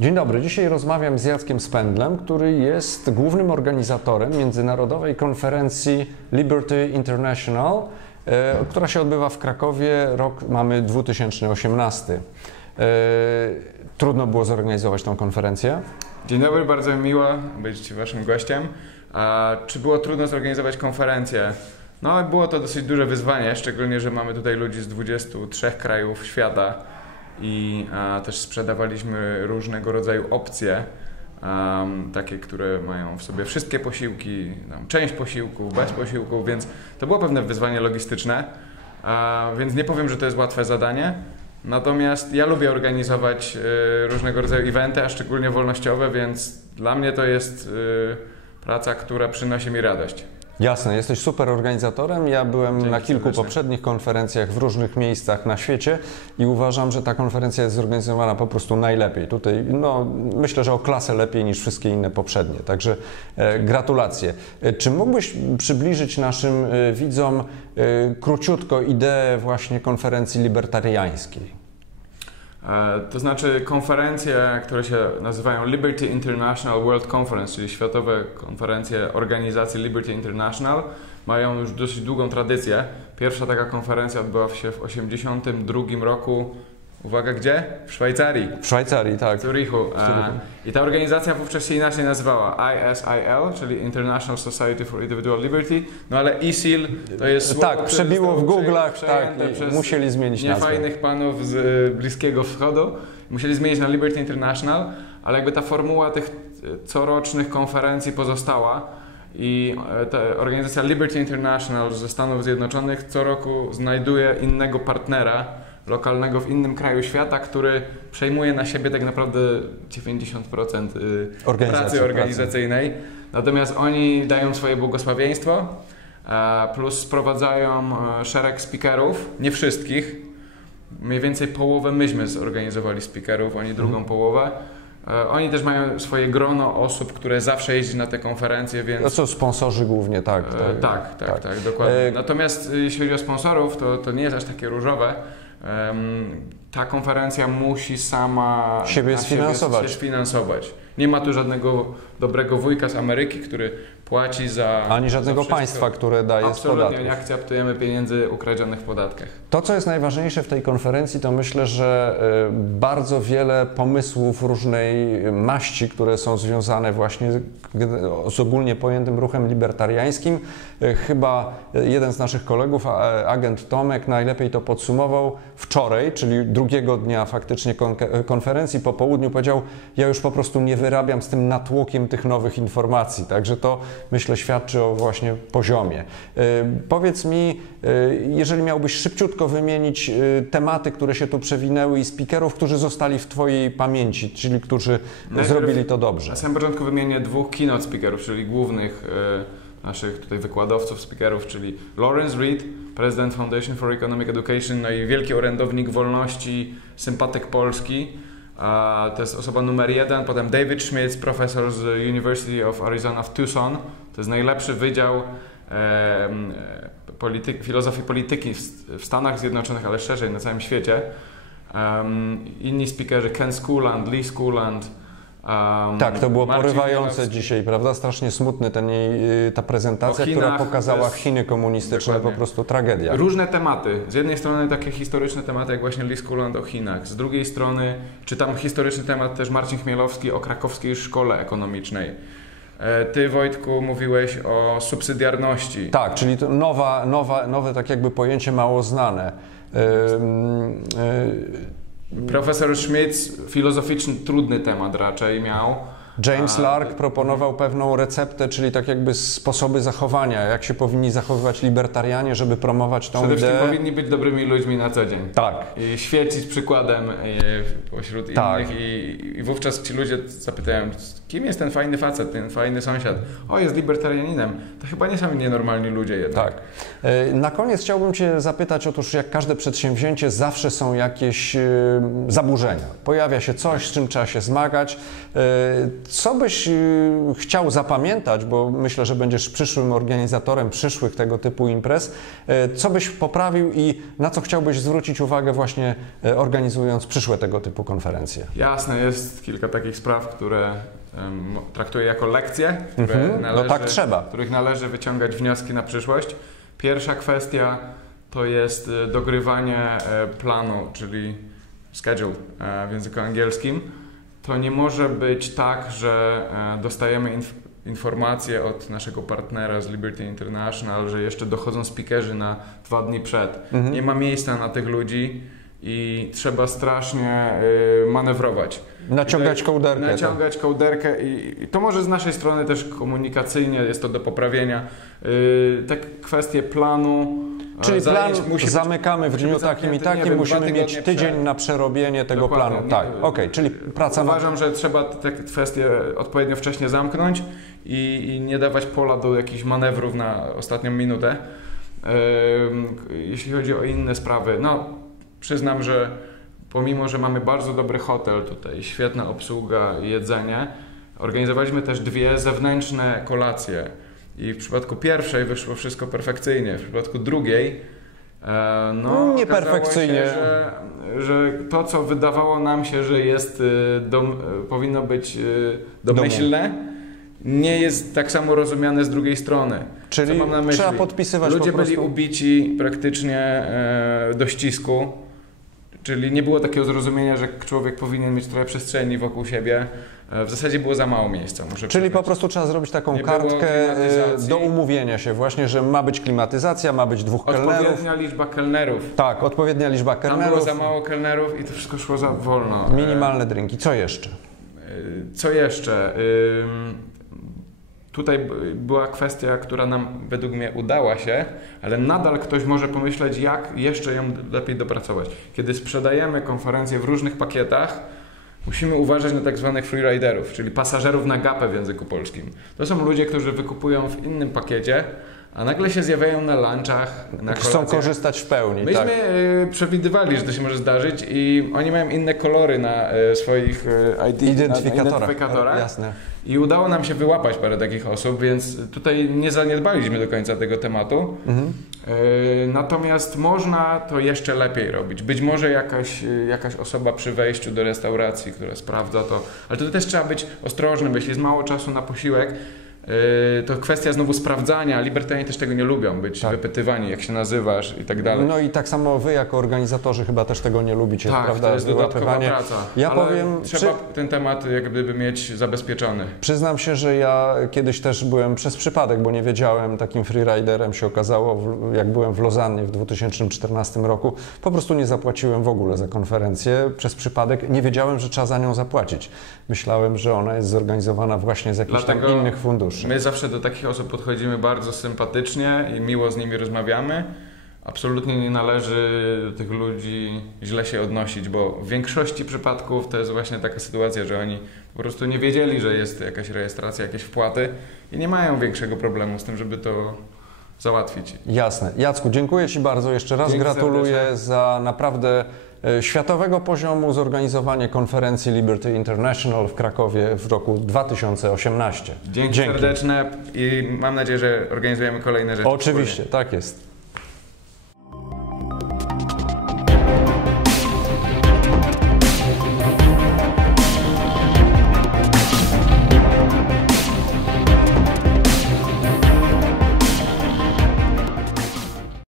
Dzień dobry, dzisiaj rozmawiam z Jackiem Spędlem, który jest głównym organizatorem międzynarodowej konferencji Liberty International, która się odbywa w Krakowie, rok mamy 2018. Trudno było zorganizować tą konferencję? Dzień dobry, bardzo mi miło być waszym gościem. Czy było trudno zorganizować konferencję? No, było to dosyć duże wyzwanie, szczególnie, że mamy tutaj ludzi z 23 krajów świata i też sprzedawaliśmy różnego rodzaju opcje, takie, które mają w sobie wszystkie posiłki, część posiłków, bez posiłków, więc to było pewne wyzwanie logistyczne, więc nie powiem, że to jest łatwe zadanie. Natomiast ja lubię organizować różnego rodzaju eventy, a szczególnie wolnościowe, więc dla mnie to jest praca, która przynosi mi radość. Jasne, jesteś super organizatorem. Ja byłem Dzięki na kilku serdecznie. poprzednich konferencjach w różnych miejscach na świecie i uważam, że ta konferencja jest zorganizowana po prostu najlepiej. Tutaj myślę, że o klasę lepiej niż wszystkie inne poprzednie, także gratulacje. Czy mógłbyś przybliżyć naszym widzom króciutko ideę właśnie konferencji libertariańskiej? To znaczy konferencje, które się nazywają Liberty International World Conference, czyli światowe konferencje organizacji Liberty International, mają już dosyć długą tradycję. Pierwsza taka konferencja odbyła się w 1982 roku. Uwaga, gdzie? W Szwajcarii. W Szwajcarii, tak. W Zurichu. I ta organizacja wówczas się inaczej nazywała ISIL, czyli International Society for Individual Liberty, no ale ISIL to jest słowo, tak, przebiło w Google'ach, tak, przez musieli zmienić nazwę. niefajnych panów z Bliskiego Wschodu. Musieli zmienić na Liberty International, ale jakby ta formuła tych corocznych konferencji pozostała i ta organizacja Liberty International ze Stanów Zjednoczonych co roku znajduje innego partnera lokalnego w innym kraju świata, który przejmuje na siebie tak naprawdę 90% pracy organizacyjnej. Natomiast oni dają swoje błogosławieństwo, plus sprowadzają szereg speakerów, nie wszystkich. Mniej więcej połowę myśmy zorganizowali speakerów, oni drugą połowę. Oni też mają swoje grono osób, które zawsze jeździ na te konferencje, więc... To są sponsorzy głównie, tak. Tak, dokładnie. Natomiast jeśli chodzi o sponsorów, to nie jest aż takie różowe. Ta konferencja musi sama siebie sfinansować. Nie ma tu żadnego dobrego wujka z Ameryki, który płaci za... Ani żadnego państwa, które daje z podatków. Absolutnie nie akceptujemy pieniędzy ukradzionych w podatkach. To, co jest najważniejsze w tej konferencji, to myślę, że bardzo wiele pomysłów różnej maści, które są związane właśnie z ogólnie pojętym ruchem libertariańskim. Chyba jeden z naszych kolegów, agent Tomek, najlepiej to podsumował wczoraj, czyli drugiego dnia faktycznie konferencji po południu, powiedział: ja już po prostu nie wyrabiam z tym natłokiem tych nowych informacji, także to myślę świadczy o właśnie poziomie. Powiedz mi, jeżeli miałbyś szybciutko wymienić tematy, które się tu przewinęły i speakerów, którzy zostali w Twojej pamięci, czyli którzy zrobili to dobrze. Na samym początku wymienię dwóch keynote speakerów, czyli głównych naszych tutaj wykładowców, speakerów, czyli Lawrence Reed, prezydent Foundation for Economic Education, no i wielki orędownik wolności, sympatyk Polski. To jest osoba numer 1, potem David Schmitz, profesor z University of Arizona w Tucson. To jest najlepszy wydział filozofii polityki w Stanach Zjednoczonych, ale szerzej na całym świecie. Inni speakerzy, Ken Schooland, Lee Schooland. Tak, to było Marcin porywające Chmielowski. dzisiaj, prawda? Strasznie smutny ta prezentacja, O Chinach, która pokazała to jest... Chiny komunistyczne, Dokładnie. po prostu tragedia. Różne tematy. Z jednej strony takie historyczne tematy, jak właśnie Lee Schooland o Chinach. Z drugiej strony czytam historyczny temat też Marcin Chmielowski o krakowskiej szkole ekonomicznej. Ty, Wojtku, mówiłeś o subsydiarności. Tak, czyli to nowe tak jakby pojęcie mało znane. Profesor Schmitz filozoficzny, trudny temat raczej miał. James Lark proponował pewną receptę, czyli tak jakby sposoby zachowania, jak się powinni zachowywać libertarianie, żeby promować tą Przede wszystkim ideę. powinni być dobrymi ludźmi na co dzień. Tak. I świecić przykładem pośród Tak. innych i wówczas ci ludzie zapytają, kim jest ten fajny facet, ten fajny sąsiad? O, jest libertarianinem. To chyba nie są nienormalni ludzie jednak. Tak. Na koniec chciałbym Cię zapytać, otóż jak każde przedsięwzięcie zawsze są jakieś zaburzenia. Pojawia się coś, z czym trzeba się zmagać. Co byś chciał zapamiętać, bo myślę, że będziesz przyszłym organizatorem przyszłych tego typu imprez, co byś poprawił i na co chciałbyś zwrócić uwagę właśnie organizując przyszłe tego typu konferencje? Jasne, jest kilka takich spraw, które traktuję jako lekcje, których należy wyciągać wnioski na przyszłość. Pierwsza kwestia to jest dogrywanie planu, czyli schedule w języku angielskim. To nie może być tak, że dostajemy informacje od naszego partnera z Liberty International, że jeszcze dochodzą speakerzy na 2 dni przed. Nie ma miejsca na tych ludzi i trzeba strasznie manewrować. Naciągać kołderkę. Naciągać kołderkę i to może z naszej strony też komunikacyjnie jest to do poprawienia. Te kwestie planu. Czyli plan zamykamy w dniu takim i takim, musimy mieć tydzień na przerobienie tego planu. Tak, okej, czyli praca Uważam, że trzeba te kwestie odpowiednio wcześnie zamknąć i nie dawać pola do jakichś manewrów na ostatnią minutę. Jeśli chodzi o inne sprawy, no przyznam, że pomimo, że mamy bardzo dobry hotel tutaj, świetna obsługa i jedzenie, organizowaliśmy też 2 zewnętrzne kolacje i w przypadku pierwszej wyszło wszystko perfekcyjnie, w przypadku drugiej nieperfekcyjnie. Że to, co wydawało nam się, że jest powinno być domyślne, nie jest tak samo rozumiane z drugiej strony. Czyli co mam na myśli? Trzeba podpisywać Ludzie po prostu... byli ubici praktycznie do ścisku, czyli nie było takiego zrozumienia, że człowiek powinien mieć trochę przestrzeni wokół siebie. W zasadzie było za mało miejsca, muszę Czyli przyznać. po prostu trzeba zrobić taką kartkę do umówienia się właśnie, że ma być klimatyzacja, ma być 2 kelnerów. Odpowiednia liczba kelnerów. Tak, odpowiednia liczba kelnerów. Tam było za mało kelnerów i to wszystko szło za wolno. Minimalne drinki. Co jeszcze? Co jeszcze? Tutaj była kwestia, która nam według mnie udała się, ale nadal ktoś może pomyśleć, jak jeszcze ją lepiej dopracować. Kiedy sprzedajemy konferencje w różnych pakietach, musimy uważać na tak zwanych freeriderów, czyli pasażerów na gapę w języku polskim. To są ludzie, którzy wykupują w innym pakiecie, a nagle się zjawiają na lunchach, na kolacjach. Chcą korzystać w pełni. Myśmy przewidywali, że to się może zdarzyć i oni mają inne kolory na swoich identyfikatorach. Jasne. I udało nam się wyłapać parę takich osób, więc tutaj nie zaniedbaliśmy do końca tego tematu. Natomiast można to jeszcze lepiej robić. Być może jakaś osoba przy wejściu do restauracji, która sprawdza to, ale tutaj też trzeba być ostrożnym, bo jeśli jest mało czasu na posiłek, to kwestia znowu sprawdzania. Libertarianie też tego nie lubią, być wypytywani, jak się nazywasz i tak dalej. No i tak samo wy jako organizatorzy chyba też tego nie lubicie, tak, prawda? To jest dodatkowa praca. Ja ale powiem, trzeba ten temat jak gdyby mieć zabezpieczony. Przyznam się, że ja kiedyś też byłem przez przypadek, bo nie wiedziałem, takim freeriderem się okazało, jak byłem w Lozannie w 2014 roku, po prostu nie zapłaciłem w ogóle za konferencję. Przez przypadek nie wiedziałem, że trzeba za nią zapłacić. Myślałem, że ona jest zorganizowana właśnie z jakichś tam innych funduszy. My zawsze do takich osób podchodzimy bardzo sympatycznie i miło z nimi rozmawiamy. Absolutnie nie należy do tych ludzi źle się odnosić, bo w większości przypadków to jest właśnie taka sytuacja, że oni po prostu nie wiedzieli, że jest jakaś rejestracja, jakieś wpłaty i nie mają większego problemu z tym, żeby to załatwić. Jasne. Jacku, dziękuję Ci bardzo. Jeszcze raz gratuluję za naprawdę światowego poziomu zorganizowanie konferencji Liberty International w Krakowie w roku 2018. Dzięki serdeczne i mam nadzieję, że organizujemy kolejne rzeczy. Oczywiście, tak jest.